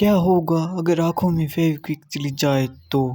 क्या होगा अगर आंखों में फेविक्विक चली जाए तो?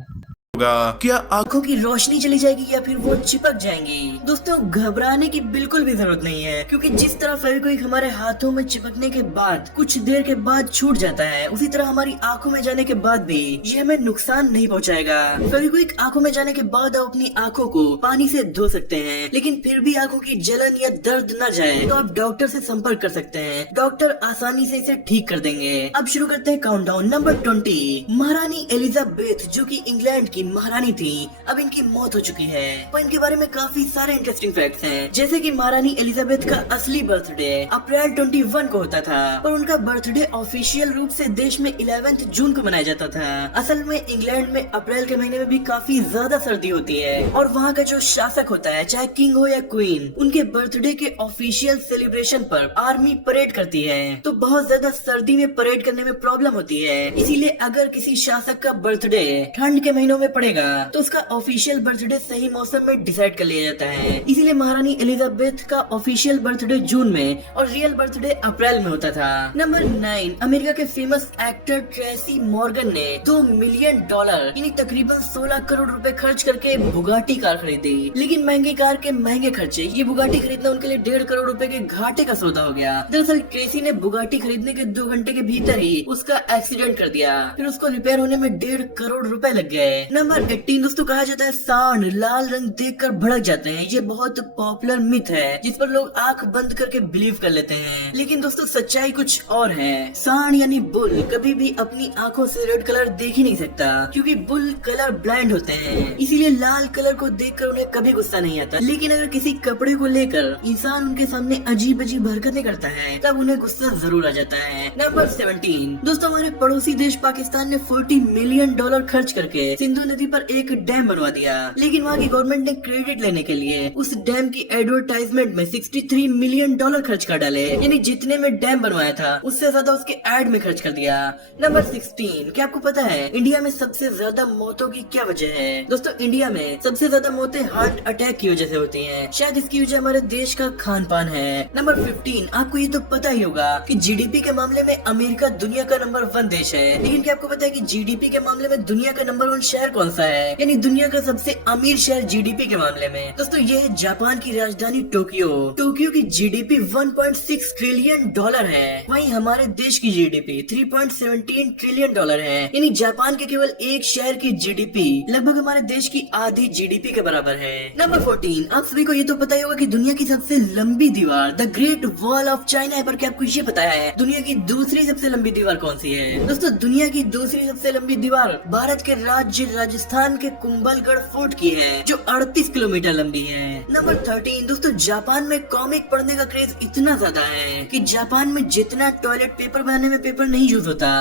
क्या आंखों की रोशनी चली जाएगी या फिर वो चिपक जाएंगी? दोस्तों घबराने की बिल्कुल भी जरूरत नहीं है, क्योंकि जिस तरह फेविक्विक हमारे हाथों में चिपकने के बाद कुछ देर के बाद छूट जाता है, उसी तरह हमारी आंखों में जाने के बाद भी ये हमें नुकसान नहीं पहुंचाएगा। फेविक्विक आंखों में जाने के बाद आप अपनी आंखों को पानी से धो सकते हैं, लेकिन फिर भी आंखों की जलन या दर्द न जाए तो आप डॉक्टर से संपर्क कर सकते हैं। डॉक्टर आसानी से इसे ठीक कर देंगे। अब शुरू करते हैं काउंटडाउन। नंबर 20, महारानी एलिजाबेथ, जो कि इंग्लैंड की महारानी थी, अब इनकी मौत हो चुकी है। पर इनके बारे में काफी सारे इंटरेस्टिंग फैक्ट्स हैं, जैसे कि महारानी एलिजाबेथ का असली बर्थडे अप्रैल 21 को होता था, पर उनका बर्थडे ऑफिशियल रूप से देश में 11 जून को मनाया जाता था। असल में इंग्लैंड में अप्रैल के महीने में भी काफी ज्यादा सर्दी होती है, और वहाँ का जो शासक होता है, चाहे किंग हो या क्वीन, उनके बर्थडे के ऑफिशियल सेलिब्रेशन पर आर्मी परेड करती है। तो बहुत ज्यादा सर्दी में परेड करने में प्रॉब्लम होती है, इसीलिए अगर किसी शासक का बर्थडे ठंड के महीनों में पड़ेगा तो उसका ऑफिशियल बर्थडे सही मौसम में डिसाइड कर लिया जाता है। इसीलिए महारानी एलिजाबेथ का ऑफिशियल बर्थडे जून में और रियल बर्थडे अप्रैल में होता था। नंबर 9, अमेरिका के फेमस एक्टर ट्रेसी मॉर्गन ने $2 मिलियन यानी तकरीबन 16 करोड़ रुपए खर्च करके बुगाटी कार खरीदी। लेकिन महंगी कार के महंगे खर्चे, ये बुगाटी खरीदना उनके लिए 1.5 करोड़ रुपए के घाटे का सौदा हो गया। दरअसल ट्रेसी ने बुगाटी खरीदने के 2 घंटे के भीतर ही उसका एक्सीडेंट कर दिया, फिर उसको रिपेयर होने में 1.5 करोड़ रुपए लग गए। नंबर 18, दोस्तों कहा जाता है सांड लाल रंग देखकर भड़क जाते हैं। ये बहुत पॉपुलर मिथ है जिस पर लोग आंख बंद करके बिलीव कर लेते हैं, लेकिन दोस्तों सच्चाई कुछ और है। सांड यानी बुल कभी भी अपनी आंखों से रेड कलर देख ही नहीं सकता, क्योंकि बुल कलर ब्लाइंड होते हैं, इसीलिए लाल कलर को देखकर उन्हें कभी गुस्सा नहीं आता। लेकिन अगर किसी कपड़े को लेकर इंसान उनके सामने अजीब अजीब हरकतें करता है, तब उन्हें गुस्सा जरूर आ जाता है। नंबर 17, दोस्तों हमारे पड़ोसी देश पाकिस्तान ने $40 मिलियन खर्च करके सिंधु नदी पर एक डैम बनवा दिया, लेकिन वहाँ की गवर्नमेंट ने क्रेडिट लेने के लिए उस डैम की एडवर्टाइजमेंट में $63 मिलियन खर्च कर डाले, यानी जितने में डैम बनवाया था उससे ज्यादा उसके एड में खर्च कर दिया। नंबर 16, क्या आपको पता है इंडिया में सबसे ज्यादा मौतों की क्या वजह है? दोस्तों इंडिया में सबसे ज्यादा मौतें हार्ट अटैक की वजह से होती हैं। शायद इसकी वजह हमारे देश का खान पान है। नंबर 15, आपको ये तो पता ही होगा कि जीडीपी के मामले में अमेरिका दुनिया का नंबर 1 देश है, लेकिन क्या आपको पता है कि जीडीपी के मामले में दुनिया का नंबर 1 शहर कौन सा है, यानी दुनिया का सबसे अमीर शहर जीडीपी के मामले में? दोस्तों ये है जापान की राजधानी टोक्यो। टोक्यो की जीडीपी $1.6 ट्रिलियन है, वहीं हमारे देश की जीडीपी $3.17 ट्रिलियन है, यानी जापान के केवल एक शहर की जीडीपी लगभग हमारे देश की आधी जीडीपी के बराबर है। नंबर 14, आप सभी को ये तो पता ही होगा कि दुनिया की सबसे लंबी दीवार the great wall of China है, पर क्या आपको ये पता है दुनिया की दूसरी सबसे लंबी दीवार कौन सी है? दोस्तों दुनिया की दूसरी सबसे लंबी दीवार भारत के राज्य राजस्थान के कुंभलगढ़ फोर्ट की है, जो 38 किलोमीटर लंबी है। नंबर 13, दोस्तों जापान में कॉमिक पढ़ने का क्रेज इतना ज्यादा है कि जापान में जितना टॉयलेट पेपर बनाने में पेपर नहीं यूज होता,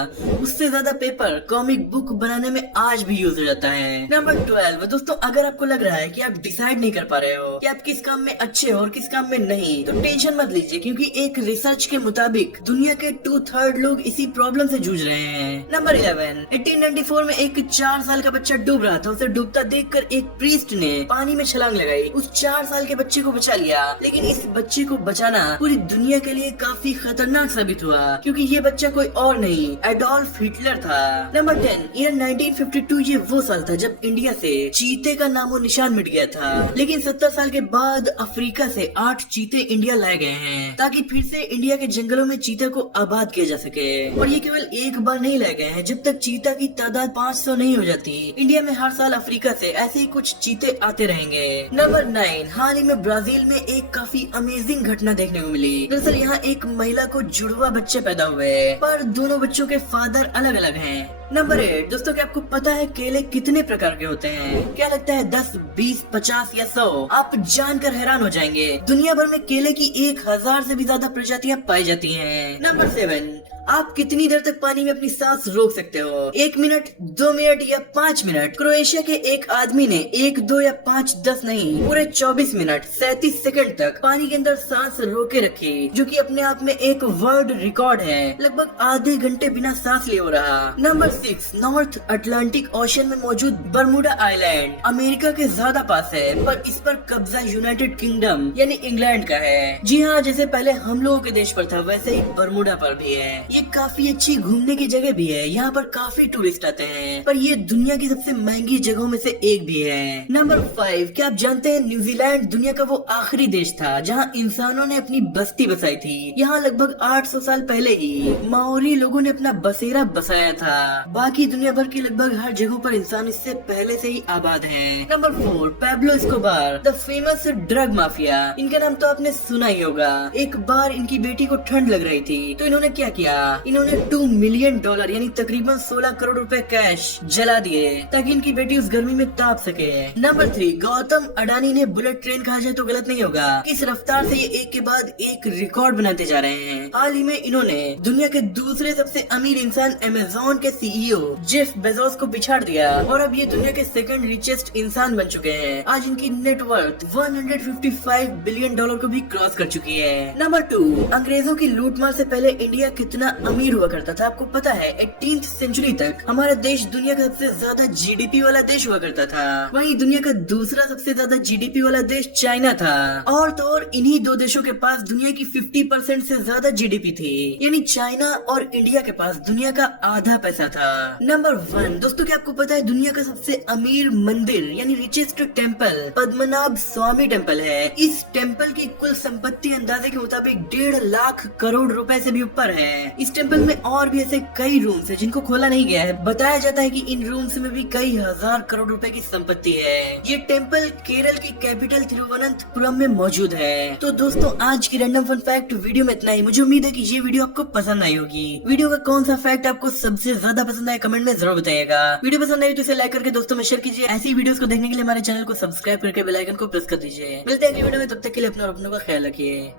उससे ज्यादा पेपर कॉमिक बुक बनाने में आज भी यूज हो जाता है। नंबर 12, दोस्तों अगर आपको लग रहा है कि आप डिसाइड नहीं कर पा रहे हो कि आप किस काम में अच्छे हो और किस काम में नहीं, तो टेंशन मत लीजिए, क्योंकि एक रिसर्च के मुताबिक दुनिया के 2/3 लोग इसी प्रॉब्लम से जूझ रहे हैं। नंबर 11, 1894 में एक 4 साल का बच्चा डूब रहा था। उसे डूबता देखकर एक प्रीस्ट ने पानी में छलांग लगाई, उस 4 साल के बच्चे को बचा लिया। लेकिन इस बच्चे को बचाना पूरी दुनिया के लिए काफी खतरनाक साबित हुआ, क्योंकि ये बच्चा कोई और नहीं एडोल्फ हिटलर था। नंबर 10, ईयर 1952, ये वो साल था जब इंडिया से चीते का नामो निशान मिट गया था। लेकिन 70 साल के बाद अफ्रीका से 8 चीते इंडिया लाए गए हैं, ताकि फिर से इंडिया के जंगलों में चीते को आबाद किया जा सके। और ये केवल एक बार नहीं लाए गए हैं, जब तक चीता की तादाद 500 नहीं हो जाती, इंडिया में हर साल अफ्रीका से ऐसे ही कुछ चीते आते रहेंगे। नंबर 9, हाल ही में ब्राजील में एक काफी अमेजिंग घटना देखने को मिली। दरअसल यहाँ एक महिला को जुड़वा बच्चे पैदा हुए, पर दोनों बच्चों के फादर अलग अलग हैं। नंबर 8, दोस्तों क्या आपको पता है केले कितने प्रकार के होते हैं? क्या लगता है 10, 20, 50 या 100? आप जानकर हैरान हो जाएंगे, दुनिया भर में केले की 1000 से भी ज्यादा प्रजातियां पाई जाती हैं। नंबर 7, आप कितनी देर तक पानी में अपनी सांस रोक सकते हो? 1 मिनट, 2 मिनट या 5 मिनट? क्रोएशिया के एक आदमी ने 1, 2 या 5, 10 नहीं, पूरे 24 मिनट 37 सेकंड तक पानी के अंदर सांस रोके रखी, जो कि अपने आप में एक वर्ल्ड रिकॉर्ड है। लगभग आधे घंटे बिना सांस लिए हो रहा। नंबर 6, नॉर्थ अटलांटिक ओशन में मौजूद बरमुडा आइलैंड अमेरिका के ज्यादा पास है, पर इस पर कब्जा यूनाइटेड किंगडम यानी इंग्लैंड का है। जी हाँ, जैसे पहले हम लोगों के देश पर था वैसे ही बरमुडा पर भी है। ये काफी अच्छी घूमने की जगह भी है, यहाँ पर काफी टूरिस्ट आते हैं, पर ये दुनिया की सबसे महंगी जगहों में से एक भी है। नंबर 5, क्या आप जानते हैं न्यूजीलैंड दुनिया का वो आखिरी देश था जहाँ इंसानों ने अपनी बस्ती बसाई थी। यहाँ लगभग 800 साल पहले ही माओरी लोगों ने अपना बसेरा बसाया था। बाकी दुनिया भर की लगभग हर जगह पर इंसान इससे पहले से ही आबाद हैं। Number 4, Pablo Escobar, the famous drug mafia. इनका नाम तो आपने सुना ही होगा। एक बार इनकी बेटी को ठंड लग रही थी तो इन्होंने क्या किया, इन्होंने $2 मिलियन यानी तकरीबन 16 करोड़ रुपए कैश जला दिए ताकि इनकी बेटी उस गर्मी में ताप सके। नंबर 3, गौतम अडानी ने बुलेट ट्रेन कहा जाए तो गलत नहीं होगा। इस रफ्तार से ये एक के बाद एक रिकॉर्ड बनाते जा रहे हैं। हाल ही में इन्होंने दुनिया के दूसरे सबसे अमीर इंसान अमेज़न के सीईओ जेफ बेजोस को पिछाड़ दिया और अब ये दुनिया के सेकंड रिचेस्ट इंसान बन चुके हैं। आज इनकी नेटवर्थ $155 बिलियन को भी क्रॉस कर चुकी है। नंबर 2, अंग्रेजों की लूटमार से पहले इंडिया कितना अमीर हुआ करता था आपको पता है? 18th सेंचुरी तक हमारा देश दुनिया का सबसे ज्यादा जीडीपी वाला देश हुआ करता था। वहीं दुनिया का दूसरा सबसे ज्यादा जीडीपी वाला देश चाइना था। और तो और इन्हीं दो देशों के पास दुनिया की 50% से ज्यादा जीडीपी थी, यानी चाइना और इंडिया के पास दुनिया का आधा पैसा था। नंबर 1, दोस्तों क्या आपको पता है दुनिया का सबसे अमीर मंदिर यानी रिचेस्ट टेम्पल पद्मनाभ स्वामी टेम्पल है। इस टेम्पल की कुल संपत्ति अंदाजे के मुताबिक 1.5 लाख करोड़ रुपए से भी ऊपर है। इस टेम्पल में और भी ऐसे कई रूम्स है जिनको खोला नहीं गया है। बताया जाता है कि इन रूम्स में भी कई हजार करोड़ रुपए की संपत्ति है। ये टेम्पल केरल की कैपिटल तिरुवनंतपुरम में मौजूद है। तो दोस्तों आज की रैंडम फन फैक्ट वीडियो में इतना ही। मुझे उम्मीद है कि ये वीडियो आपको पसंद आई होगी। वीडियो का कौन सा फैक्ट आपको सबसे ज्यादा पसंद आया कमेंट में जरूर बताइएगा। वीडियो पसंद आई तो इसे लाइक करके दोस्तों में शेयर कीजिए। ऐसी वीडियोस को देखने के लिए हमारे चैनल को सब्सक्राइब करके बेल आइकन को प्रेस कर दीजिए। मिलते हैं अगली वीडियो में, तब तक के लिए अपना और अपनों का ख्याल रखिए।